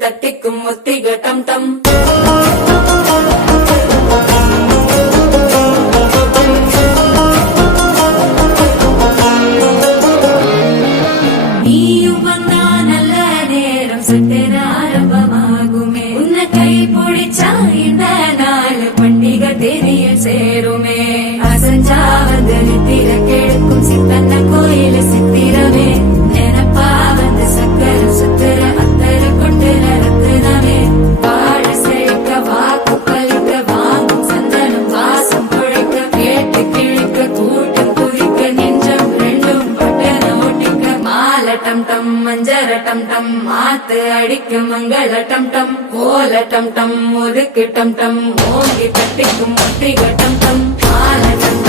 தட்டிக்கும் முத்திக டம் டம் நீயும் வந்தா நல்ல நேரம் சட்டென ஆரம்பமாகுமே உன்னை கை பிடிச்சா இந்த நாள் பண்டிகை தேதியில் சேருமே அசஞ்சா வந்து நித்திர கெடுக்கும் சித்தன்ன கோயில சித்திரமே நினைப்பா வந்து சக்கர சுத்திர அத்தர கொண்டு நடத்துனவே வாழ செழிக்க வாக்கு பலிக்க வாங்கும் சந்தனம் வாசம் குழைக்க கேட்டு கிழிக்க கூட்டம் குதிக்க நெஞ்சம் ரெண்டும் பட்டன ஒட்டிக்க மால டம் டம் மஞ்சர டம் டம் மாத்து அடிக்க மங்கள டம் டம் கோல டம் டம் ஒதுக்கு டம் டம் ஓங்கி தட்டிக்கும் முத்திக டம் டம் மால டம்